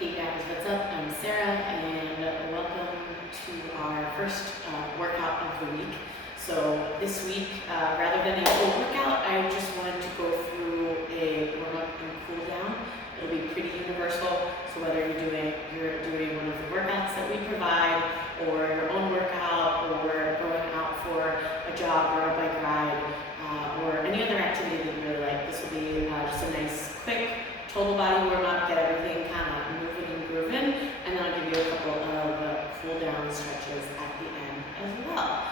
Hey guys, what's up? I'm Sarah and welcome to our first workout of the week. So this week, rather than a full workout, I just wanted to go through a warm-up and cool down. It'll be pretty universal, so whether you're doing one of the workouts that we provide, or your own workout, or going out for a jog or a bike ride, or any other activity that you really like, this will be just a nice, quick, total body warm-up, get everything kind of moving and grooving, and then I'll give you a couple of cool down stretches at the end as well.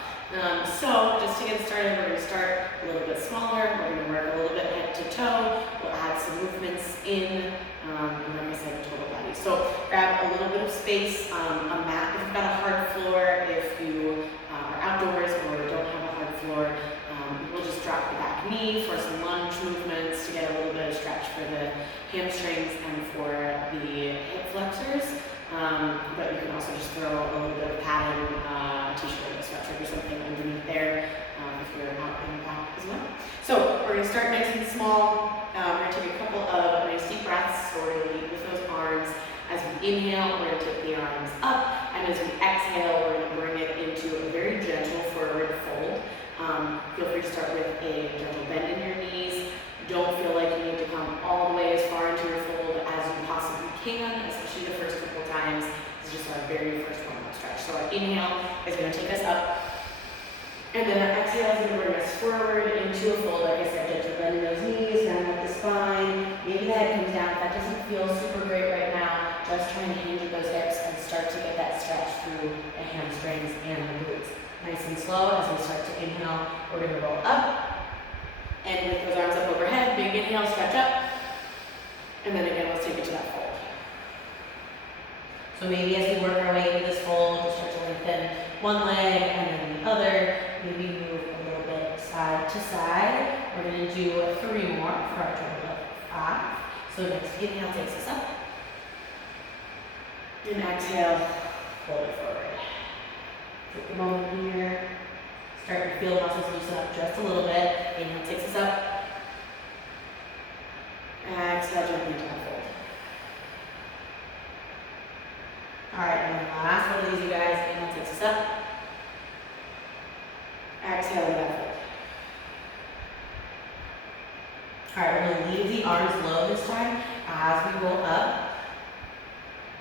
So just to get started, we're going to start a little bit smaller. We're going to work a little bit head to toe. We'll add some movements in, and like I said, total body. So grab a little bit of space, a mat if you've got a hard floor. If you are outdoors or don't have a hard floor, we'll just drop the back knee for some lunge movements to get a little bit of stretch for the hamstrings and for the hip flexors. But you can also just throw a little bit of padding, a t-shirt, a sweatshirt or something underneath there if you're out and about as well. So we're going to start nice and small. We're going to take a couple of nice deep breaths. So we're going to lead with those arms. As we inhale, we're going to take the arms up, and as we exhale, we're going to bring it into a very gentle forward fold. Feel free to start with a gentle bend in your knees. Don't feel like you need to come all the way as far into your fold as you possibly can, especially the first couple times. This is just our very first warm-up stretch. So our inhale is going to take us up, and then our exhale is going to bring us forward into a fold. Like I said, gentle bend in those knees, round up the spine. Maybe the head comes down. If that doesn't feel super great right now, just try and hinge at those hips and start to get that stretch through the hamstrings and the glutes. Nice and slow as we start to inhale. We're going to roll up, and with those arms up overhead, big inhale, stretch up, and then again, let's take it to that fold. So maybe as we work our way into this fold, we'll start to lengthen one leg and then the other. Maybe move a little bit side to side. We're going to do 3 more for our total of 5. So next inhale takes us up, and exhale, fold it forward. Take a moment here. Start to feel muscles loosen up just a little bit. Inhale takes us up. Exhale, gently to that fold. Alright, and then last one of these, you guys. Inhale takes us up. Exhale to that fold. Alright, we're going to leave the arms low this time as we roll up.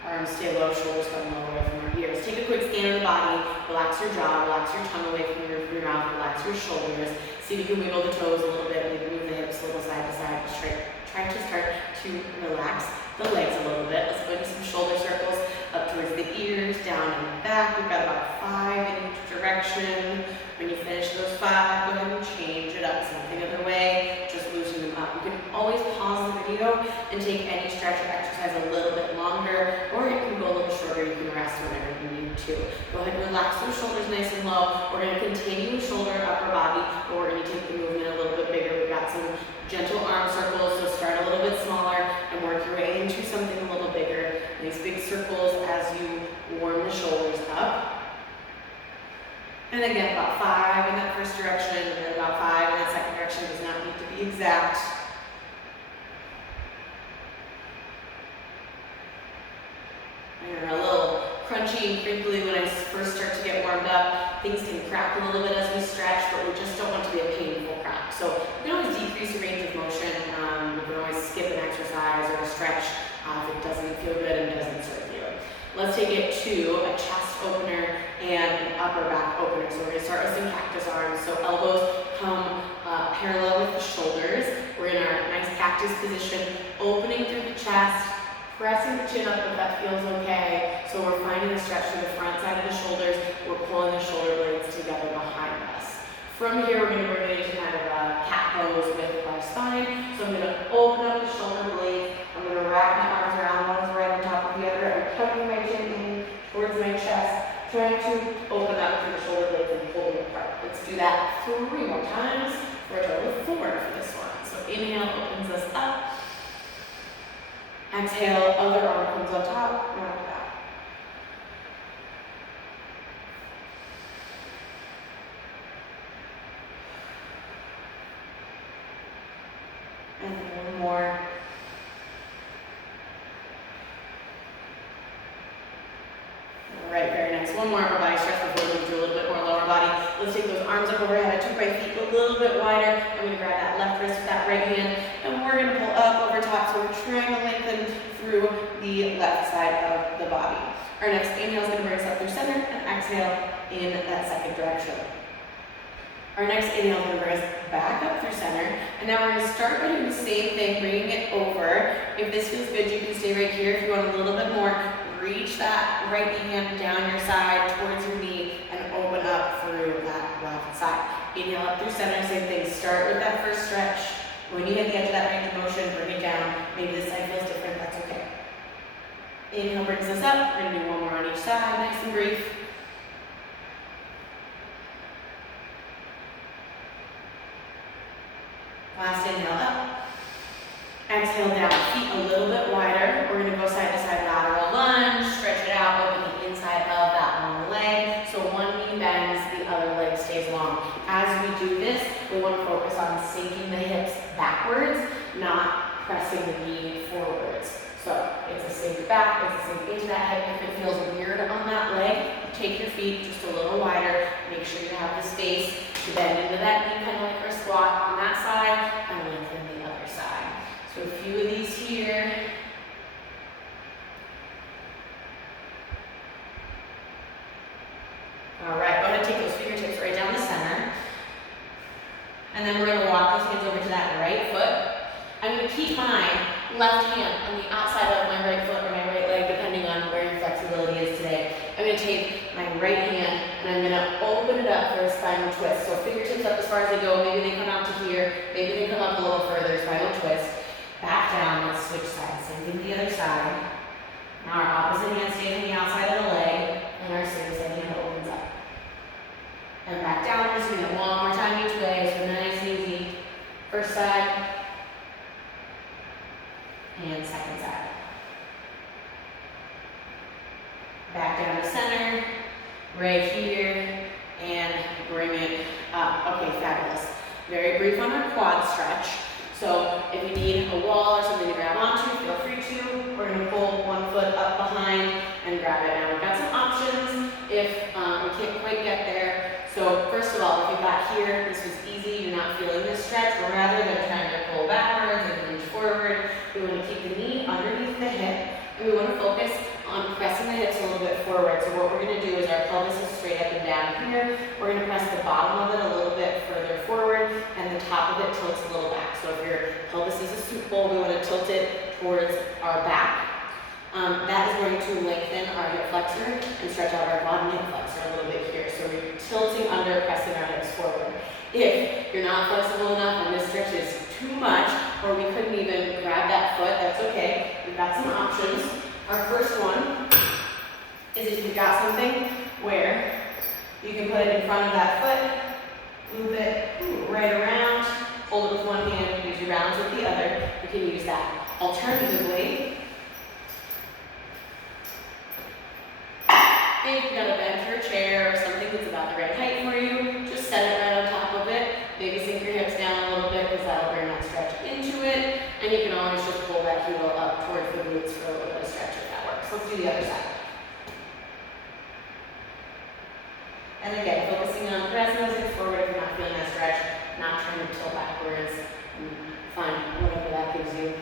Arms stay low, shoulders come low away from our ears. Take a quick scan of the body. Relax your jaw, relax your tongue away from your mouth, relax your shoulders. See if you can wiggle the toes a little bit, maybe move the hips a little side to side. Just try to start to relax the legs a little bit. Let's go into some shoulder circles up towards the ears, down and back. We've got about 5 in each direction. When you finish those 5, go ahead and change it up. Same thing other way, just loosen them up. You can always pause the video and take any stretch or exercise a little bit longer, or it can go a little shorter. You can rest whenever you need to. Go ahead and relax those shoulders nice and low. We're going to continue shoulder, upper body, but we're going to take the movement a little bit bigger. We've got some gentle arm circles, so start a little bit smaller and work your way into something a little bigger. These big circles as you warm the shoulders up. And again, about 5 in that first direction, and then about 5 in that second direction. Does not need to be exact. They're a little crunchy and crinkly when I first start to get warmed up. Things can crack a little bit as we stretch, but we just don't want to be a painful crack. So you can always decrease your range of motion. You can always skip an exercise or a stretch if it doesn't feel good and doesn't serve you. Let's take it to a chest opener and an upper back opener. So we're going to start with some cactus arms. So elbows come parallel with the shoulders. We're in our nice cactus position, opening through the chest, pressing the chin up if that feels okay. So we're finding a stretch through the front side of the shoulders. We're pulling the shoulder blades together behind us. From here, we're going to bring it into kind of a cat pose with our spine. So I'm going to open up the shoulder blades. I'm going to wrap my arms around, one's right on top of the other. I'm tucking my chin in towards my chest, trying to open up through the shoulder blades and pull them apart. Let's do that 3 more times for a total of 4 for this one. So inhale opens us up. Exhale, other arm comes on top, round it out. And 1 more. nice. One more upper body stretch before we move to a little bit more lower body. Let's take those arms up overhead. I took my feet a little bit wider. I'm gonna grab that left wrist with that right hand, and we're gonna pull up over top. So we're trying to lengthen through the left side of the body. Our next inhale is gonna bring us up through center, and exhale in that second direction. Our next inhale is going to bring us back up through center, and now we're going to start by doing the same thing, bringing it over. If this feels good, you can stay right here. If you want a little bit more, reach that right hand down your side towards your knee and open up through that left side. Inhale up through center, same thing. Start with that first stretch. When you hit the edge of that range of motion, bring it down. Maybe this side feels different, that's okay. Inhale brings us up. We're going to do one more on each side, nice and brief. Last inhale up, exhale down, feet a little bit wider. We're gonna go side to side lateral lunge, stretch it out, open the inside of that long leg. So one knee bends, the other leg stays long. As we do this, we wanna focus on sinking the hips backwards, not pressing the knee forwards. So it's a sink back, it's a sink into that hip. If it feels weird on that leg, take your feet just a little wider. Make sure you have the space to bend into that knee, kind of like our squat on that side, and lengthen the other side. So a few of these here. All right, go ahead and take those fingertips right down the center. And then we're gonna walk those hands over to that right foot. I'm gonna keep my left hand on the outside of my right foot or my right leg, depending on where your flexibility is today. I'm gonna take my right hand and I'm gonna open it up for a spinal twist. So fingertips up as far as they go. Maybe they come out to here. Maybe they come up a little further. Spinal twist. Back down. Let's switch sides. Same thing to the other side. Now our opposite hand stays on the outside of the leg, and our same side hand opens up. And back down. We're just doing it one more time each way. So nice and easy. First side. And second side. Back down to center, right here, and bring it up. Okay, fabulous. Very brief on our quad stretch. So if you need a wall or something to grab onto, feel free to. We're going to pull one foot up behind and grab it. Now we've got some options if we can't quite get there. So first of all, if you got here, this was easy, you're not feeling this stretch, but rather than trying to pull backwards and reach forward, we want to keep the knee underneath the hip, and we want to focus on pressing the hips a little bit forward. So what we're going to do is our pelvis is straight up and down here. We're going to press the bottom of it a little bit further forward, and the top of it tilts a little back. So if your pelvis is a soup bowl, we want to tilt it towards our back. That is going to lengthen our hip flexor and stretch out our bottom hip flexor a little bit here. So we're tilting under, pressing our hips forward. If you're not flexible enough and this stretch is too much, or we couldn't even grab that foot, that's okay. We've got some options. Our first one is if you've got something where you can put it in front of that foot, move it right around, hold it with one hand, use your balance with the other. You can use that. Alternatively, if you've got a bench or a chair or something that's about the right height for you, just set it right on top of it. Maybe sink your hips down a little bit because that'll bring that stretch into it. And you can always just pull that heel up towards the glutes for a little bit of stretch if that works. Let's do the other side. And again, focusing on pressing those hips forward if you're not feeling that stretch, not trying to tilt backwards. Find whatever that gives you.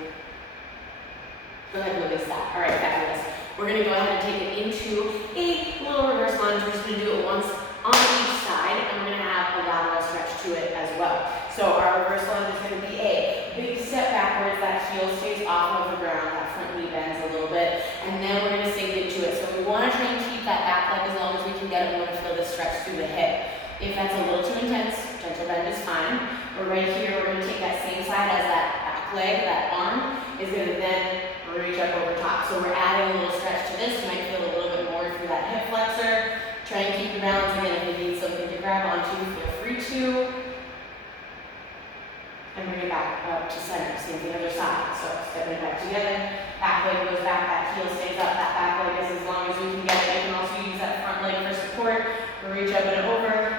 Go ahead and release that. All right, fabulous. We're going to go ahead and take it into a little reverse lunge. We're just going to do it once on each side, and we're going to have a lateral stretch to it as well. So our reverse lunge is going to be a big step backwards. That heel stays off of the ground. That front knee bends a little bit, and then we're going to sink into it. So we want to try and keep that back leg as long as we can get it. We want to feel this stretch through the hip. If that's a little too intense, gentle bend is fine. But right here, we're going to take that same side as that back leg, that arm is going to then reach up over top. So we're adding a little stretch to this. You might feel a little bit more through that hip flexor. Try and keep your balance. Again, if you need something to grab onto, feel free to. And bring it back up to center. Same thing other side. So stepping it back together. Back leg goes back, that heel stays up. That back leg is as long as you can get it. You can also use that front leg for support. Reach up and over.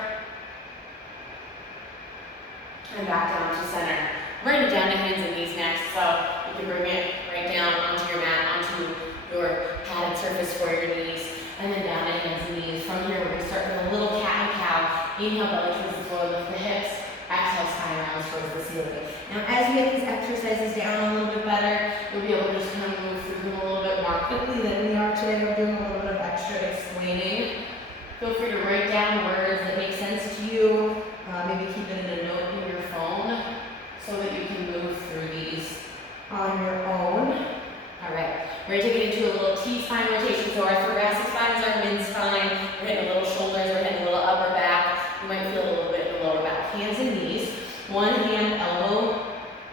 And back down to center. We're going to down to hands and knees next. So you can bring it right down onto your mat, onto your padded surface for your knees. and then down to hands and knees. From here, we're gonna start with a little cat and cow. Inhale, belly towards the floor, lift the hips. Exhale, spine rounds towards the ceiling. Now, as you get these exercises down a little bit better, you'll be able to just kind of move through them a little bit more quickly than we are today. We're doing a little bit of extra explaining. Feel free to write down words that make sense to you. Maybe keep it in a note in your phone so that you can move through these on your own. All right, we're gonna take it into a little T-spine rotation. So our thoracic spine is our mid-spine. We're hitting a little shoulders, we're hitting a little upper back. You might feel a little bit in the lower back. Hands and knees. One hand, elbow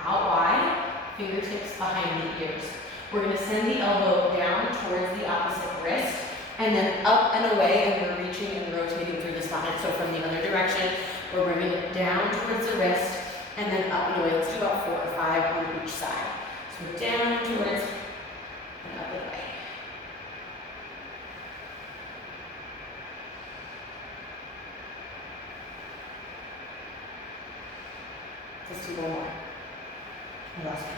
out wide, fingertips behind the ears. We're gonna send the elbow down towards the opposite wrist, and then up and away, and we're reaching and rotating through the spine. So from the other direction, we're bringing it down towards the wrist, and then up and away. Let's do about 4 or 5 on each side. So down and towards, and up and away. Let's do one more. I lost count.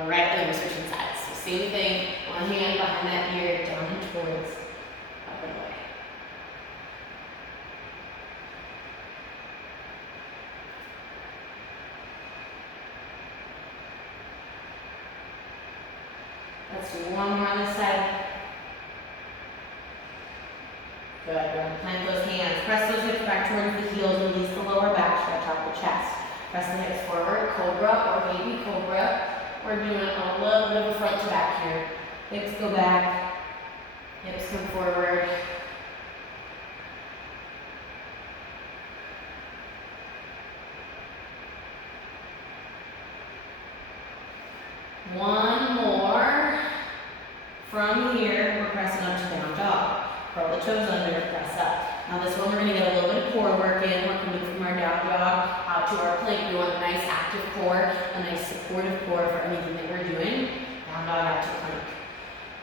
All right, and then we're switching sides. So same thing, one hand behind that ear, down and towards, up and away. Let's do one more on this side. Good, good. Plant those hands. Press those hips back towards the heels. Release the lower back. Stretch out the chest. Press the hips forward. Cobra or baby cobra. We're doing a little bit of a front to back here. Hips go back. Hips come forward. One more. From here, we're pressing up to down dog. Curl the toes under, press up. Now this one we're going to get a little bit of core work in. We're coming from our down dog out to our plank. We want a nice active core, a nice supportive core for anything that we're doing. Down dog out to plank.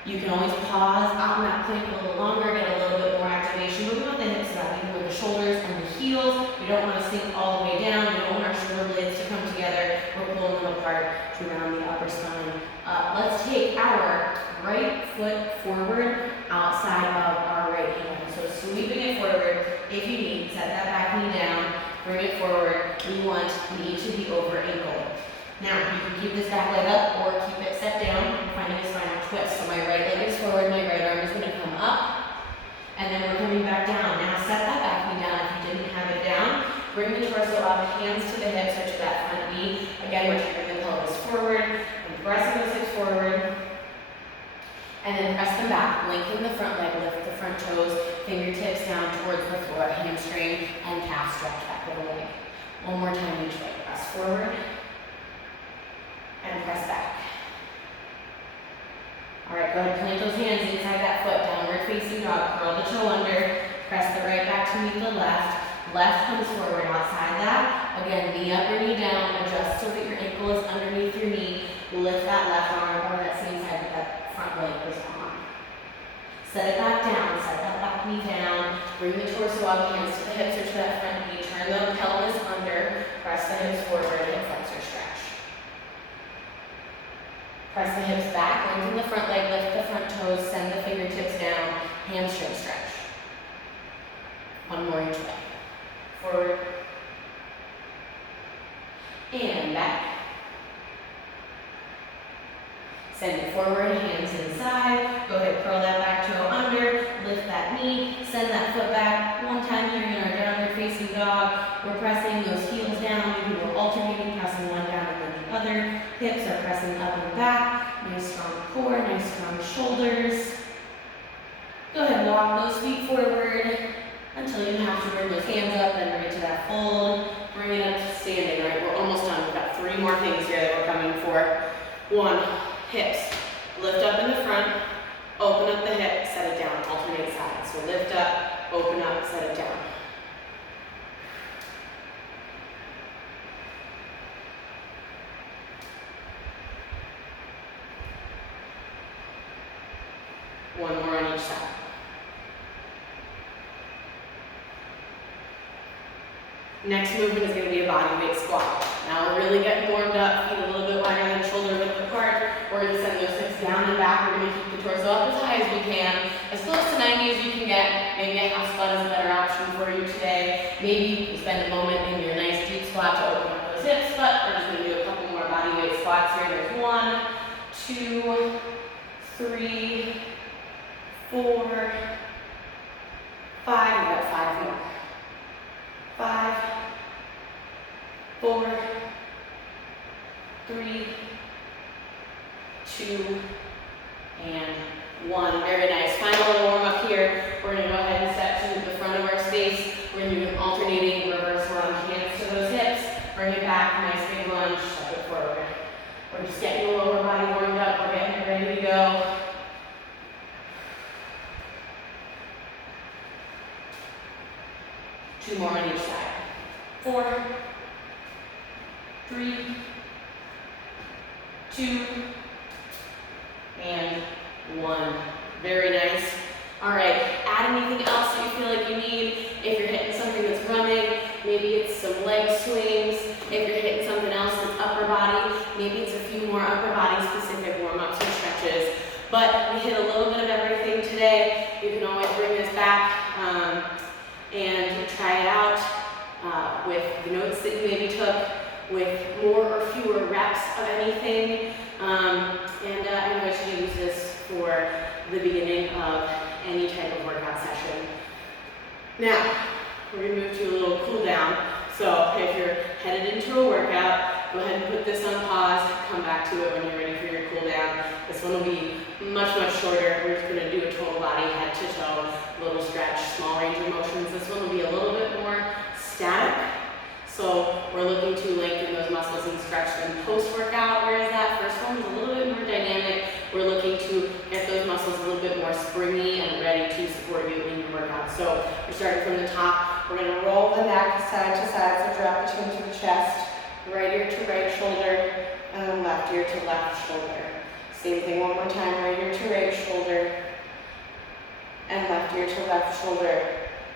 You can always pause on that plank a little longer, get a little bit more activation. But we want the hips up, even with the shoulders and the heels. We don't want to sink all the way down. We don't want our shoulder blades to come together. We're pulling them apart to round the upper spine up. Let's take our right foot forward outside of our right hand. So sweeping it forward. If you need, set that back knee down, bring it forward. We want knee to be over ankle. Now, you can keep this back leg up or keep it set down, finding a spinal twist. So my right leg is forward, my right arm is going to come up, and then we're coming back down. Now set that back knee down if you didn't have it down. Bring the torso up, hands to the hips or to that front knee. Again, we're taking the pelvis forward and pressing those hips forward. And then press them back, lengthen the front leg, lift the front toes, fingertips down towards the floor, hamstring and calf stretch back of the leg. One more time each way. Press forward and press back. All right, go ahead, plant those hands inside that foot, downward facing dog. Curl the toe under, press the right back to meet the left. Left comes forward outside that. Again, knee up or knee down, adjust so that your ankle is underneath your knee. Lift that left arm or that same side that front leg is on. Set it back down, set that back knee down, bring the torso up, hands to the hips or to that front knee, turn the pelvis under, press the hips forward, hip flexor stretch. Press the hips back, lengthen the front leg, lift the front toes, send the fingertips down, hamstring stretch. One more each way. Forward. And back. Send it forward, hands inside. Go ahead, curl that back toe under, lift that knee, send that foot back. One time here in our downward facing dog, we're pressing those heels down. Maybe we're alternating, pressing one down and then the other. Hips are pressing up and back. Nice strong core, nice strong shoulders. Go ahead, walk those feet forward until you have to bring those hands up, then bring it to that fold. Bring it up to standing, all right? We're almost done. We've got 3 more things here that we're coming for. 1. Hips, lift up in the front, open up the hip, set it down, alternate sides. So lift up, open up, set it down. One more on each side. Next movement is going to be a body weight squat. Now we're really getting warmed up, feet a little bit wider than shoulder width apart. We're going to send those hips down and back. We're going to keep the torso up as high as Here's 1, 2, 3, 4, 5. We've got 5 more. 5, 4, 3, 2, and 1. Very nice. Final little warm up here. We're going to go ahead and step to the front of our space. We're going to do an alternating reverse lunge, hands to those hips. Bring it back, nice big lunge, step it forward. We're just getting the lower body warmed up. We're getting it ready to go. Two more on each side. 4, 3, 2, and 1. Very nice. All right, add anything else that you feel like you need. If you're hitting something that's running, maybe it's some leg swings. If you're hitting something else that's upper body, maybe it's a few more upper body specific warm-ups or stretches. But we hit a little bit of everything today. You can always bring this back and try it out with the notes that you maybe took, with more or fewer reps of anything. I invite you to use this for the beginning of any type of workout session. Now, we're going to move to a little cool down. So if you're headed into a workout, go ahead and put this on pause, come back to it when you're ready for your cool down. This one will be much, much shorter. We're just going to do a total body, head to toe, little stretch, small range of motions. This one will be a little bit more static. So we're looking to lengthen those muscles and stretch them post-workout, whereas that first one is a little bit more dynamic. We're looking to get those muscles a little bit more springy and ready to support you in your workout. So we're starting from the top. We're going to roll the neck side to side, so drop the chin to the chest, right ear to right shoulder, and then left ear to left shoulder. Same thing one more time, right ear to right shoulder, and left ear to left shoulder.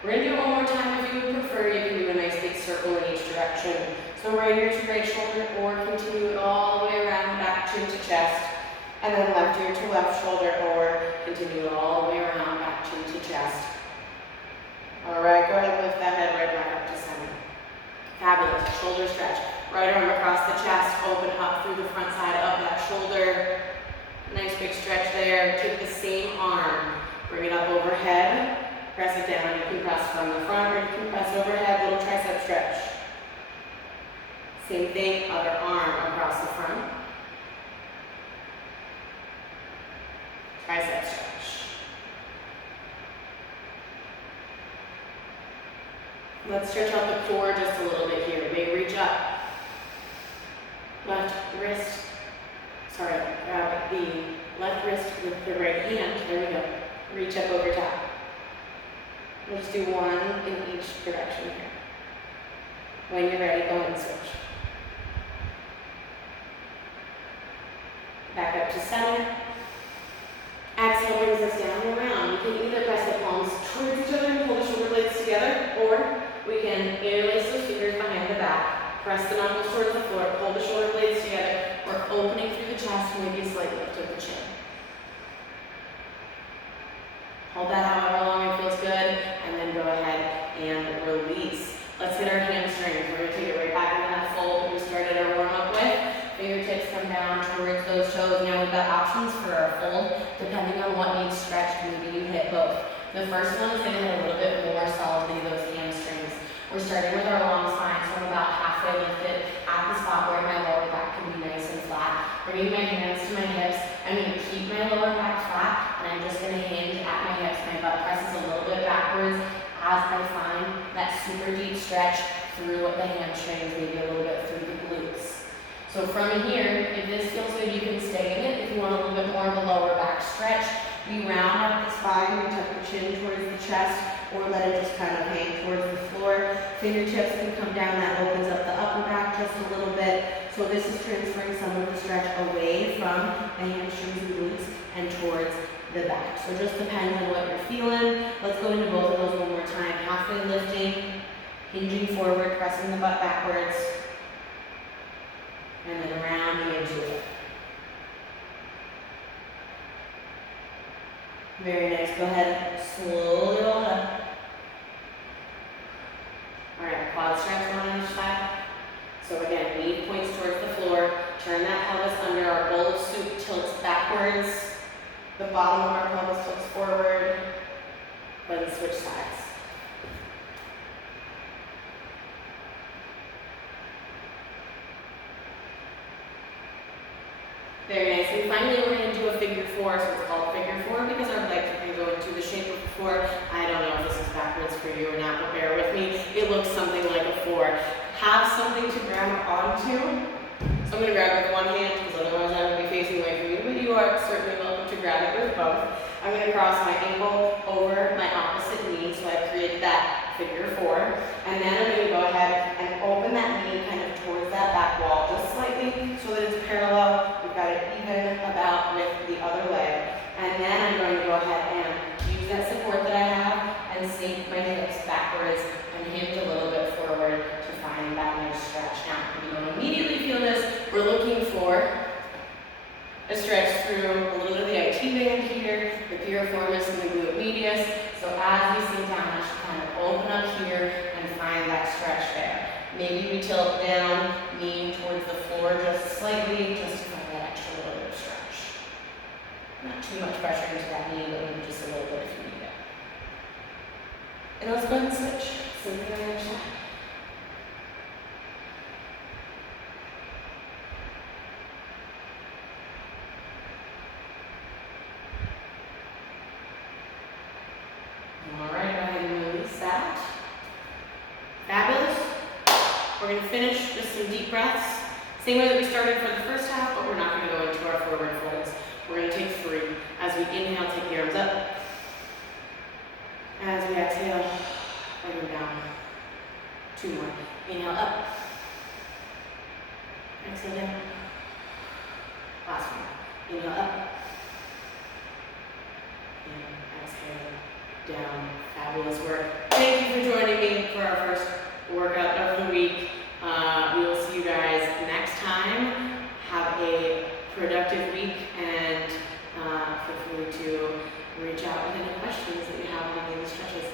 We're going to do it one more time. If you would prefer, you can do a nice big circle in each direction. So right ear to right shoulder, or continue it all the way around, back chin to chest, and then left ear to left shoulder, or continue it all the way around, back chin to chest. All right, go ahead and lift that head right back up to center. Fabulous. Shoulder stretch. Right arm across the chest, open up through the front side of that shoulder. Nice big stretch there. Take the same arm, bring it up overhead. Press it down. You can press from the front, or you can press overhead, little tricep stretch. Same thing, other arm across the front. Tricep stretch. Let's stretch out the core just a little bit here. Big reach up. Left wrist, grab the left wrist with the right hand. There we go. Reach up over top. We'll just do one in each direction here. When you're ready, go ahead and switch. Back up to center. Exhale brings us down and around. We can either press the palms towards each other and pull the shoulder blades together, or we can interlace those fingers behind the back. Press the knuckles towards the floor, pull the shoulder blades together. We're opening through the chest, maybe a slight lift of the chin. Hold that however long it feels good, and then go ahead and release. Let's hit our hamstrings. We're going to take it right back into that fold we started our warm-up with. Fingertips come down towards those toes. Now we've got options for our fold, depending on what needs stretched. Maybe you hit both. The first one is going to hit a little bit more solidly those hamstrings. We're starting with our long spine, so I'm about halfway lifted at the spot where my lower back can be nice and flat. Bringing my hands to my hips. I'm going to keep my lower back flat, and I'm just going to hinge at my hips. My butt presses a little bit backwards as I find that super deep stretch through the hamstrings, maybe a little bit through the glutes. So from here, if this feels good, you can stay in it. If you want a little bit more of a lower back stretch, we round up the spine, we tuck the chin towards the chest, or let it just kind of hang towards the floor. Fingertips can come down, that opens up the upper back just a little bit. So this is transferring some of the stretch away from the hamstrings and glutes and towards the back. So just depends on what you're feeling. Let's go into both of those one more time. Halfway lifting, hinging forward, pressing the butt backwards, and then rounding into it. Very nice. Go ahead, slowly roll it up. All right, quad stretch on each side. So again, knee points towards the floor, Turn that pelvis under. Our bowl of soup tilts backwards. The bottom of our pelvis tilts forward. Then switch sides. Very nice. And finally, we're going to do a figure four. So it's called figure four because our legs are going to go into the shape of a four. I don't know if this is backwards for you or not, but bear with me. It looks something like a four. Have something to grab onto. So I'm going to grab it with one hand because otherwise I would be facing away from you, but you are certainly welcome to grab it with both. I'm going to cross my ankle over my opposite knee, so I've created that figure four. And then I'm going to go ahead and open that knee kind of towards that back wall just slightly so that it's parallel. We've got it even about with the other leg. And then I'm going to go ahead and use that support that I have and sink my hips backwards and hinge a little bit forward to find that nice stretch. Now, if you don't immediately feel this, we're looking for a stretch through a little bit of the IT band here, the piriformis and the glute medius. So as we sink down, I should kind of open up here and find that stretch there. Maybe we tilt down, knee towards the floor just slightly, just to find that extra little bit of stretch. Not too much pressure into that knee, but maybe just a little bit if you need it. And let's go ahead and switch. So we're going to try. Alright, go ahead and release that. Fabulous. We're going to finish with some deep breaths. Same way that we started for the first half, but we're not going to go into our forward folds. We're going to take 3. As we inhale, take the arms up. As we exhale, bring them down. 2 more. Inhale up. Exhale down. Last one. Inhale up. And exhale down. Fabulous work. Thank you for joining me for our first workout of the week. We will see you guys next time. Have a productive week and feel free to reach out with any questions that you have on any of the stretches.